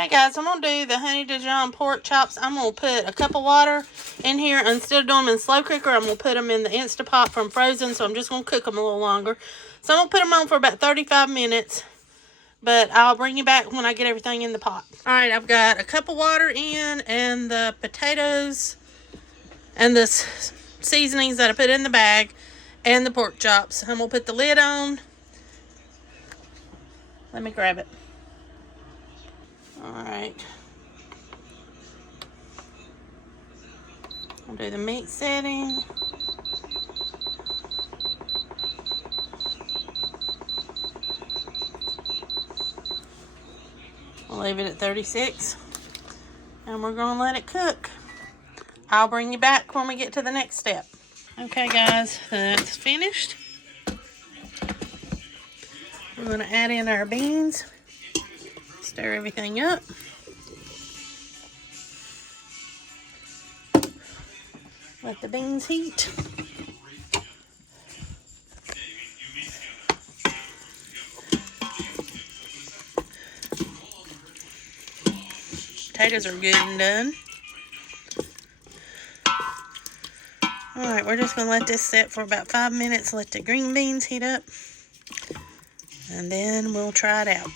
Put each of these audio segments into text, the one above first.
Hey guys, I'm going to do the honey Dijon pork chops. I'm going to put a cup of water in here. Instead of doing them in slow cooker, I'm going to put them in the Instapot from frozen. So I'm just going to cook them a little longer. So I'm going to put them on for about 35 minutes. But I'll bring you back when I get everything in the pot. Alright, I've got a cup of water in and the potatoes and the seasonings that I put in the bag and the pork chops. I'm going to put the lid on. Let me grab it. Alright. I'll do the meat setting. We'll leave it at 36. And we're going to let it cook. I'll bring you back when we get to the next step. Okay guys, that's finished. We're going to add in our beans. Stir everything up. Let the beans heat. Potatoes are good and done. Alright, we're just going to let this sit for about 5 minutes. Let the green beans heat up. And then we'll try it out.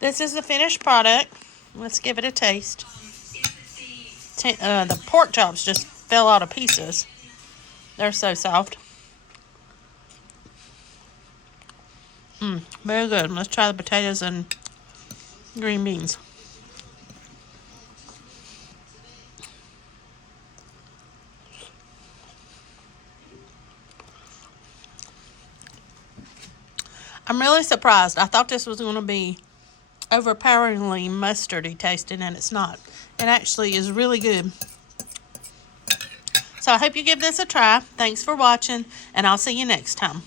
This is the finished product. Let's give it a taste. The pork chops just fell out of pieces. They're so soft. Very good. Let's try the potatoes and green beans. I'm really surprised. I thought this was going to be overpoweringly mustardy tasting, and it's not. It actually is really good. So I hope you give this a try. Thanks for watching, and I'll see you next time.